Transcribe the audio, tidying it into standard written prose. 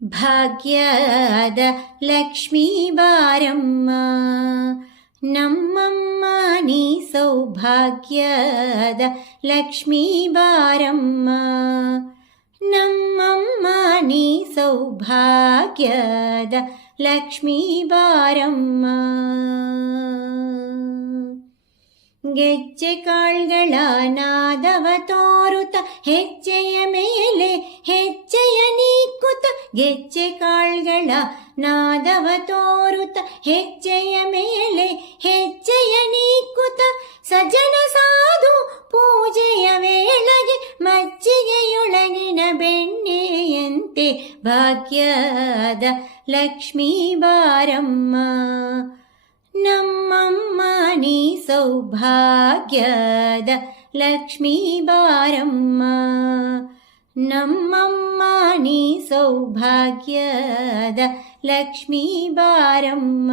ಭಾಗ್ಯದ ಲಕ್ಷ್ಮೀ ಬಾರಮ್ಮ, ನಮ್ಮಮ್ಮ ನೀ ಸೌಭಾಗ್ಯದ ಲಕ್ಷ್ಮೀ ಬಾರಮ್ಮ, ನಮ್ಮಮ್ಮ ನೀ ಸೌಭಾಗ್ಯದ ಲಕ್ಷ್ಮೀ ಬಾರಮ್ಮ. ಗೆಜ್ಜೆ ಕಾಳ್ಗಳ ನಾದವ ತೋರುತ್ತ ಹೆಜ್ಜೆಯ ಮೇಲೆ ಹೆಜ್ಜೆಯ ನೀಕುತ್ತ, ಗೆಜ್ಜೆ ಕಾಳ್ಗಳ ನಾದವ ತೋರುತ್ತ ಹೆಜ್ಜೆಯ ಮೇಲೆ ಹೆಜ್ಜೆಯ ನೀಕುತ್ತ, ಸಜ್ಜನ ಸಾಧು ಪೂಜೆಯ ವೇಳೆಗೆ ಮಜ್ಜಿಗೆಯೊಳಗಿನ ಬೆಣ್ಣೆಯಂತೆ ಭಾಗ್ಯದ ಲಕ್ಷ್ಮೀ ಬಾರಮ್ಮ, ನಮ್ಮಮ್ಮ ನೀ ಸೌಭಾಗ್ಯದ ಲಕ್ಷ್ಮೀ ಬಾರಮ್ಮ, ನಮ್ಮಮ್ಮ ನೀ ಸೌಭಾಗ್ಯದ ಲಕ್ಷ್ಮೀ ಬಾರಮ್ಮ.